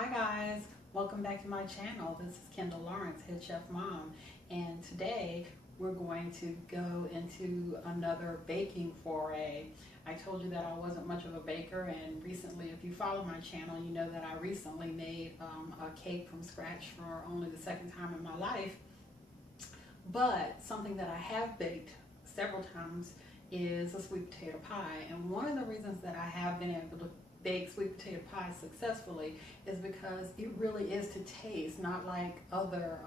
Hi guys, welcome back to my channel. This is Kendall Lawrence, Head Chef Mom, and today we're going to go into another baking foray. I told you that I wasn't much of a baker, and recently, if you follow my channel, you know that I recently made a cake from scratch for only the second time in my life. But something that I have baked several times is a sweet potato pie, and one of the reasons that I have been able to bake sweet potato pie successfully is because it really is to taste, not like other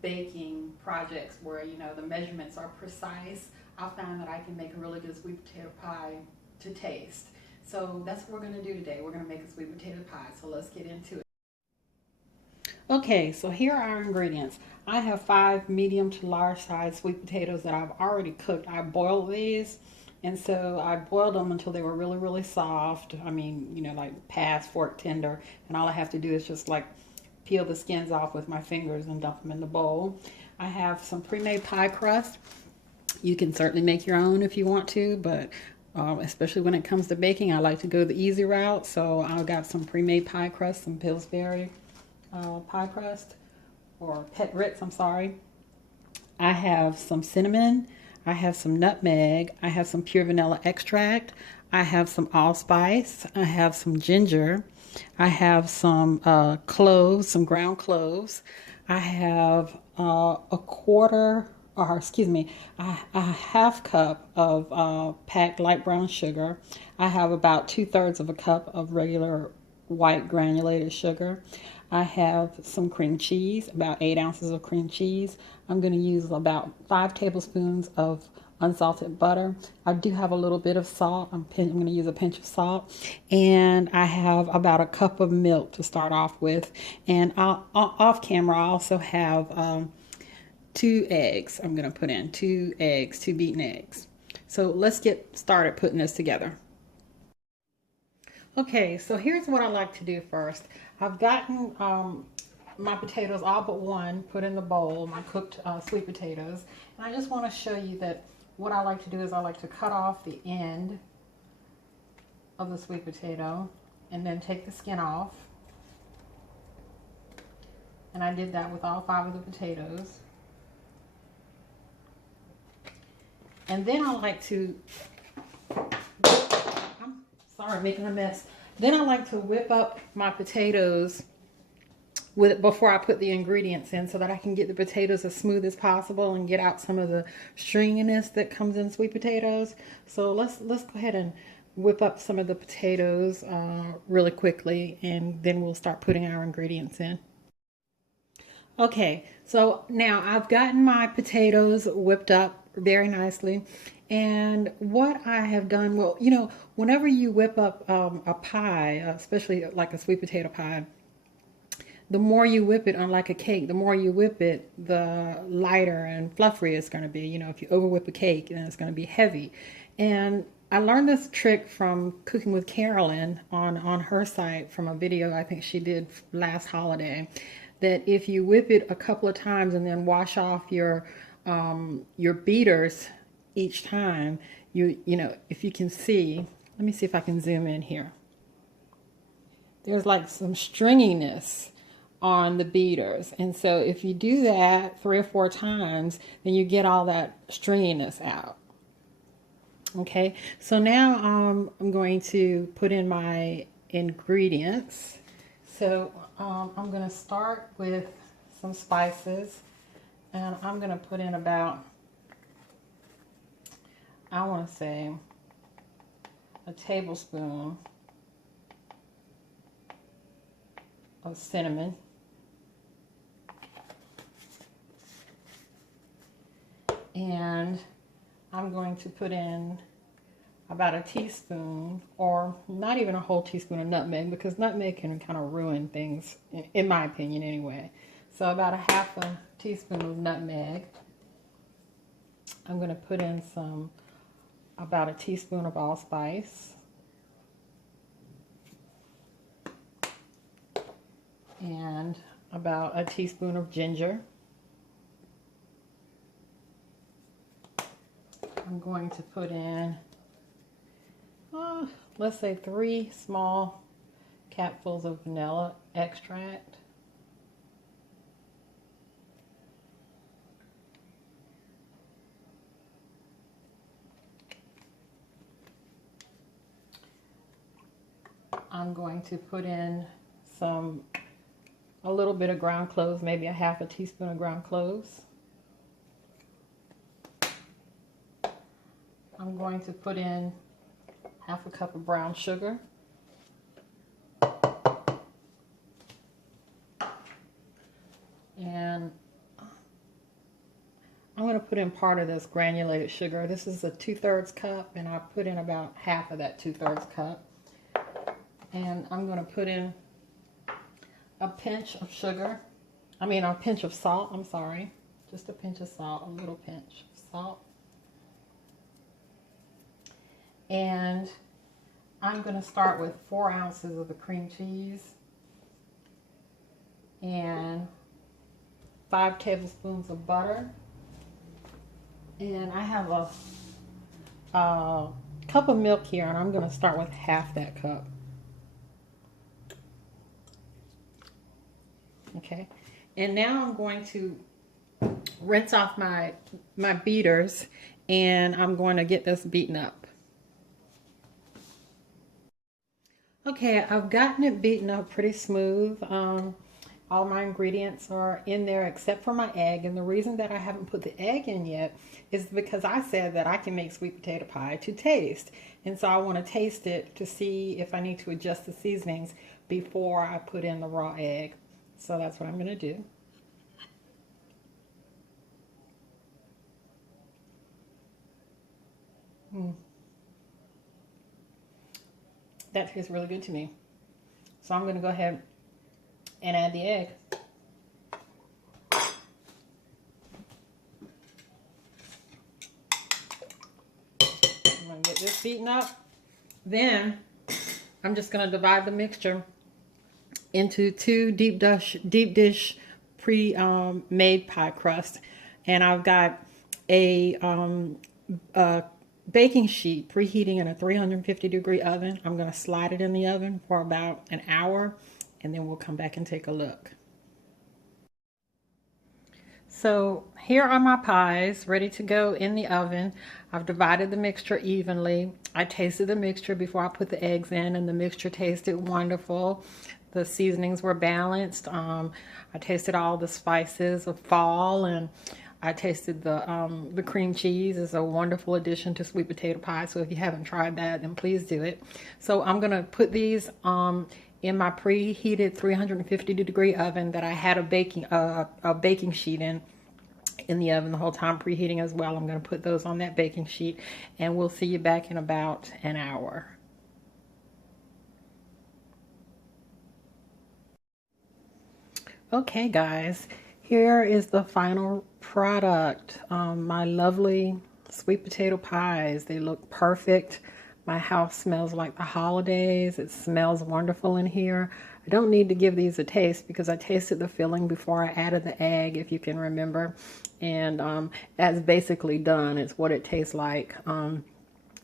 baking projects where the measurements are precise. I found that I can make a really good sweet potato pie to taste. So that's what we're going to do today. We're going to make a sweet potato pie. So let's get into it. Okay, so here are our ingredients. I have 5 medium to large size sweet potatoes that I've already cooked. I boiled these, and so I boiled them until they were really soft. I mean, like past fork tender, and all I have to do is just like peel the skins off with my fingers and dump them in the bowl. I have some pre-made pie crust. You can certainly make your own if you want to, but especially when it comes to baking, I like to go the easy route. So I've got some pre-made pie crust, some Pillsbury pie crust, or Pet Ritz, I'm sorry. I have some cinnamon, I have some nutmeg, I have some pure vanilla extract, I have some allspice, I have some ginger, I have some cloves, some ground cloves, I have a quarter, or excuse me, a half cup of packed light brown sugar. I have about 2/3 of a cup of regular white granulated sugar. I have some cream cheese, about 8 ounces of cream cheese. I'm going to use about 5 tablespoons of unsalted butter. I do have a little bit of salt. I'm going to use a pinch of salt. And I have about a cup of milk to start off with. And off camera, I also have 2 eggs. I'm going to put in 2 eggs, 2 beaten eggs. So let's get started putting this together. Okay, so here's what I like to do first. I've gotten my potatoes, all but one, put in the bowl, my cooked sweet potatoes. And I just want to show you that what I like to do is I like to cut off the end of the sweet potato and then take the skin off. And I did that with all 5 of the potatoes. And then I like to, I'm sorry, making a mess. Then I like to whip up my potatoes before I put the ingredients in, so that I can get the potatoes as smooth as possible and get out some of the stringiness that comes in sweet potatoes. So let's go ahead and whip up some of the potatoes really quickly, and then we'll start putting our ingredients in. Okay, so now I've gotten my potatoes whipped up very nicely. And what I have done, well, whenever you whip up a pie, especially like a sweet potato pie, the more you whip it, unlike a cake, the more you whip it, the lighter and fluffier it's going to be. If you over whip a cake, then it's going to be heavy. And I learned this trick from Cooking with Carolyn on her site, from a video I think she did last holiday, that if you whip it a couple of times and then wash off your beaters each time, if you can see, let me see if I can zoom in here. There's like some stringiness on the beaters, and so if you do that 3 or 4 times, then you get all that stringiness out. Okay, so now I'm going to put in my ingredients. So I'm going to start with some spices, and I'm going to put in about, I want to say, a tablespoon of cinnamon. And I'm going to put in about a teaspoon, or not even a whole teaspoon, of nutmeg, because nutmeg can kind of ruin things, in my opinion anyway. So about a half a teaspoon of nutmeg. I'm going to put in about a teaspoon of allspice, and about a teaspoon of ginger. I'm going to put in, let's say 3 small capfuls of vanilla extract. I'm going to put in a little bit of ground cloves, maybe a half a teaspoon of ground cloves. I'm going to put in half a cup of brown sugar. And I'm going to put in part of this granulated sugar. This is a 2/3 cup, and I put in about half of that 2/3 cup. And I'm going to put in a pinch of sugar. I mean, a pinch of salt, I'm sorry. Just a pinch of salt, a little pinch of salt. And I'm going to start with 4 ounces of the cream cheese and 5 tablespoons of butter. And I have a cup of milk here, and I'm going to start with half that cup. Okay, and now I'm going to rinse off my beaters, and I'm going to get this beaten up. Okay, I've gotten it beaten up pretty smooth. All my ingredients are in there except for my egg, and the reason that I haven't put the egg in yet is because I said that I can make sweet potato pie to taste, and so I want to taste it to see if I need to adjust the seasonings before I put in the raw egg. So that's what I'm going to do. That tastes really good to me. So I'm going to go ahead and add the egg. I'm going to get this beaten up. Then I'm just going to divide the mixture into 2 deep dish pre-made pie crust, and I've got a baking sheet preheating in a 350-degree oven. I'm going to slide it in the oven for about an hour, and then we'll come back and take a look. So here are my pies ready to go in the oven. I've divided the mixture evenly. I tasted the mixture before I put the eggs in, and the mixture tasted wonderful. The seasonings were balanced. I tasted all the spices of fall, and I tasted the cream cheese is a wonderful addition to sweet potato pie. So if you haven't tried that, then please do it. So I'm going to put these in my preheated 350-degree oven that I had a baking sheet in the oven the whole time preheating as well. I'm going to put those on that baking sheet, and we'll see you back in about an hour. Okay guys, here is the final product. My lovely sweet potato pies. They look perfect. My house smells like the holidays. It smells wonderful in here. I don't need to give these a taste because I tasted the filling before I added the egg, if you can remember. And that's basically done. It's what it tastes like.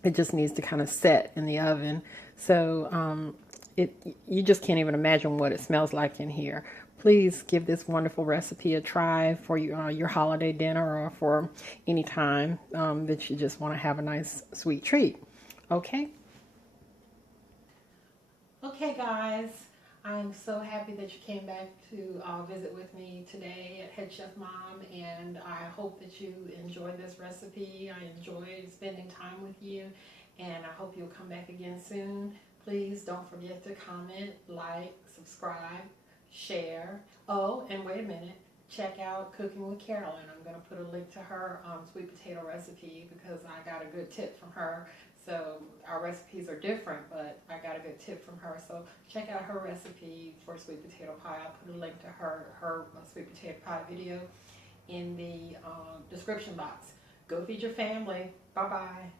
It just needs to kind of set in the oven. So you just can't even imagine what it smells like in here. Please give this wonderful recipe a try for your holiday dinner, or for any time that you just want to have a nice sweet treat. Okay? Okay guys, I'm so happy that you came back to visit with me today at Head Chef Mom, and I hope that you enjoyed this recipe. I enjoyed spending time with you, and I hope you'll come back again soon. Please don't forget to comment, like, subscribe, share. Oh, and wait a minute, check out Cooking with Carolyn. I'm going to put a link to her sweet potato recipe because I got a good tip from her. So our recipes are different, but I got a good tip from her. So check out her recipe for sweet potato pie. I'll put a link to her sweet potato pie video in the description box. Go feed your family. Bye-bye.